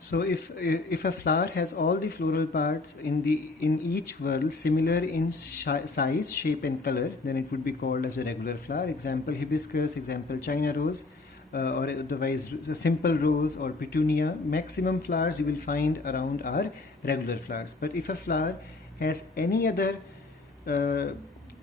So if a flower has all the floral parts in each whorl similar in size, shape and color, then it would be called as a regular flower. Example hibiscus, example China rose, or otherwise a simple rose or petunia. Maximum flowers you will find around are regular flowers. But if a flower has any other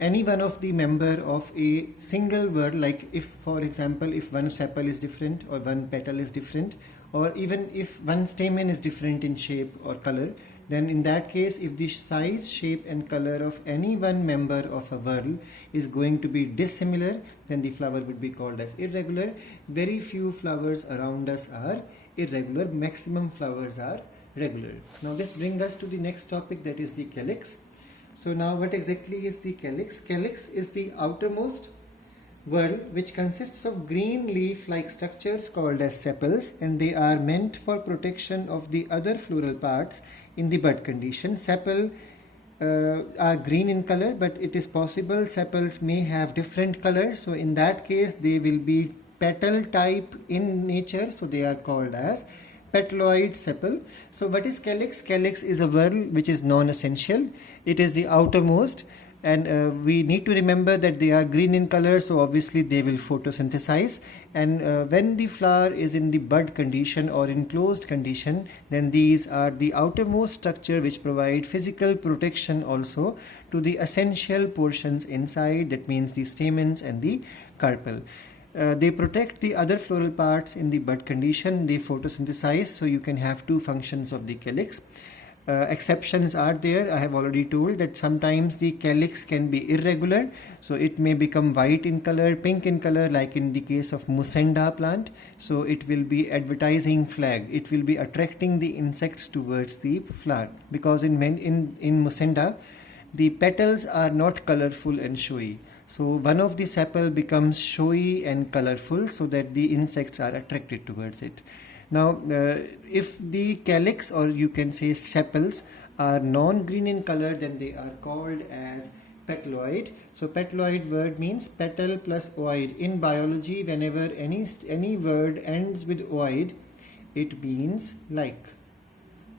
any one of the member of a single whorl, like if for example if one sepal is different or one petal is different, or even if one stamen is different in shape or color, then in that case, if the size, shape and color of any one member of a whorl is going to be dissimilar, then the flower would be called as irregular. Very few flowers around us are irregular. Maximum flowers are regular. Now this brings us to the next topic, that is the calyx. So now what exactly is the calyx? Calyx is the outermost whorl which consists of green leaf-like structures called as sepals, and they are meant for protection of the other floral parts in the bud condition. Sepal are green in color, but it is possible sepals may have different colors. So in that case they will be petal type in nature, so they are called as petaloid sepal. So what is calyx? Calyx is a whorl which is non-essential. It is the outermost, and we need to remember that they are green in color, so obviously they will photosynthesize. And when the flower is in the bud condition or in closed condition, then these are the outermost structure which provide physical protection also to the essential portions inside, that means the stamens and the carpel. They protect the other floral parts in the bud condition. They photosynthesize, so you can have two functions of the calyx. Exceptions are there. I have already told that sometimes the calyx can be irregular, so it may become white in color, pink in color, like in the case of Musenda plant. So it will be advertising flag. It will be attracting the insects towards the flower, because in Musenda the petals are not colorful and showy. So one of the sepal becomes showy and colorful so that the insects are attracted towards it. Now, if the calyx, or you can say sepals, are non-green in color, then they are called as petaloid. So petaloid word means petal plus oid. In biology, whenever any word ends with oid, it means like.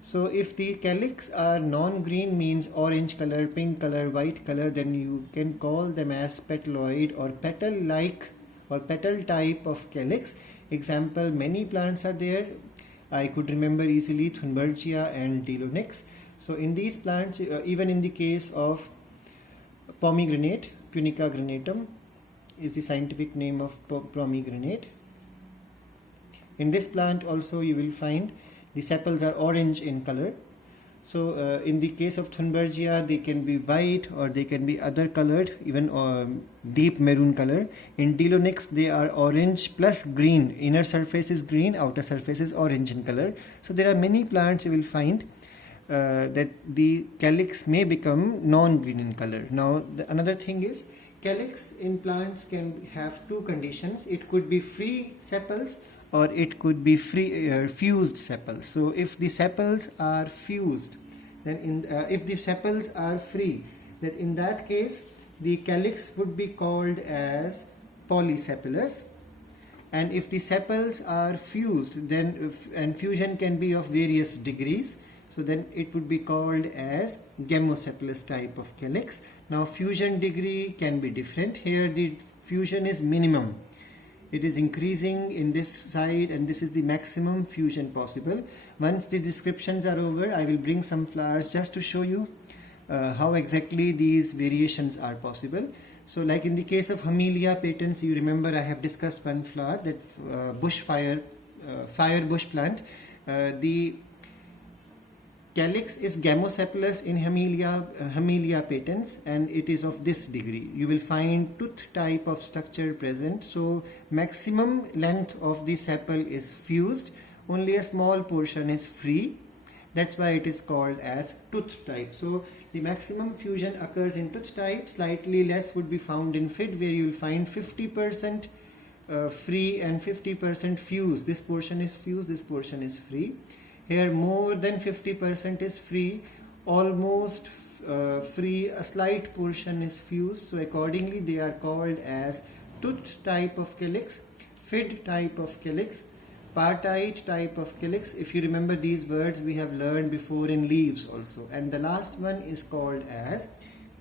So if the calyx are non-green, means orange color, pink color, white color, then you can call them as petaloid or petal-like or petal type of calyx. Example, many plants are there. I could remember easily Thunbergia and Dilonix. So in these plants, even in the case of pomegranate, Punica granatum is the scientific name of pomegranate. In this plant also you will find the sepals are orange in color. So in the case of Thunbergia, they can be white or they can be other colored, even deep maroon color. In Dilonix, they are orange plus green. Inner surface is green, outer surface is orange in color. So there are many plants you will find that the calyx may become non-green in color. Now another thing is, calyx in plants can have two conditions. It could be free sepals or it could be fused sepals. So if the sepals are fused, then if the sepals are free, then in that case the calyx would be called as polysepalous. And if the sepals are fused, then and fusion can be of various degrees, so then it would be called as gamosepalous type of calyx. Now fusion degree can be different. Here the fusion is minimum. It is increasing in this side, and this is the maximum fusion possible. Once the descriptions are over, I will bring some flowers just to show you how exactly these variations are possible. So like in the case of Hamelia patens, you remember I have discussed one flower, that bush fire bush plant. The calyx is gamosepalous in Hamelia patens, and it is of this degree. You will find tooth type of structure present. So maximum length of the sepal is fused, only a small portion is free. That's why it is called as tooth type. So the maximum fusion occurs in tooth type. Slightly less would be found in fid, where you will find 50% free and 50% fused. This portion is fused, this portion is free. Here more than 50% is free, almost free, a slight portion is fused. So accordingly they are called as tooth type of calyx, fid type of calyx, Partite type of calyx. If you remember, these words we have learned before in leaves also. And the last one is called as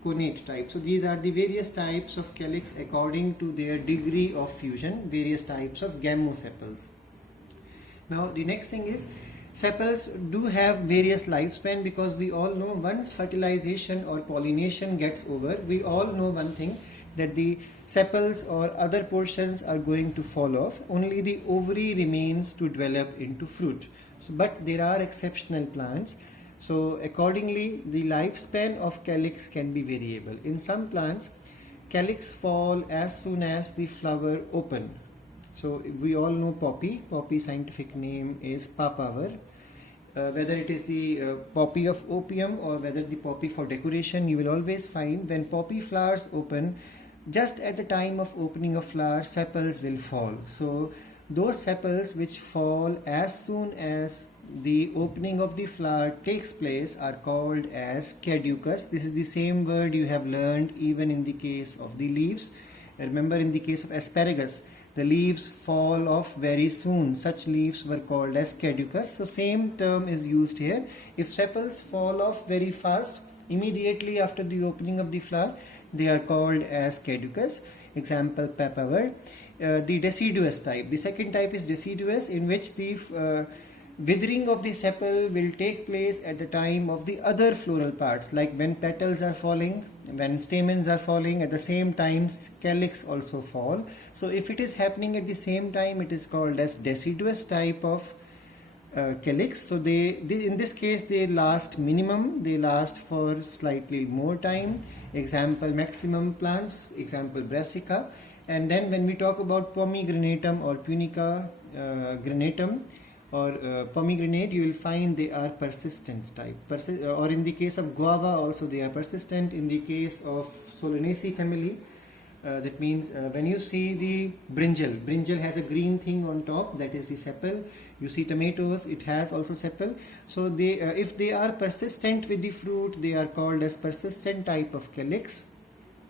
connate type. So these are the various types of calyx according to their degree of fusion, various types of gamosepals. Now the next thing is, sepals do have various lifespan, because we all know once fertilization or pollination gets over, we all know one thing, that the sepals or other portions are going to fall off. Only the ovary remains to develop into fruit. So, but there are exceptional plants. So accordingly, the lifespan of calyx can be variable. In some plants, calyx fall as soon as the flower open. So we all know poppy. Poppy scientific name is papaver. Whether it is the poppy of opium or whether the poppy for decoration, you will always find when poppy flowers open, just at the time of opening of flower, sepals will fall. So those sepals which fall as soon as the opening of the flower takes place are called as caducous. This is the same word you have learned even in the case of the leaves. Remember, in the case of asparagus, the leaves fall off very soon. Such leaves were called as caducous. So same term is used here. If sepals fall off very fast, immediately after the opening of the flower, they are called as caducous. Example, papaver. The deciduous type. The second type is deciduous, in which the withering of the sepal will take place at the time of the other floral parts, like when petals are falling, when stamens are falling, at the same time calyx also fall. So if it is happening at the same time, it is called as deciduous type of calyx. So they in this case they last minimum, they last for slightly more time. Example, maximum plants. Example, brassica. And then when we talk about pomegranatum or punica granatum or pomegranate, you will find they are persistent type. Or in the case of guava also they are persistent. In the case of Solanaceae family, that means when you see the brinjal has a green thing on top, that is the sepal. You see tomatoes, it has also sepal. So they if they are persistent with the fruit, they are called as persistent type of calyx.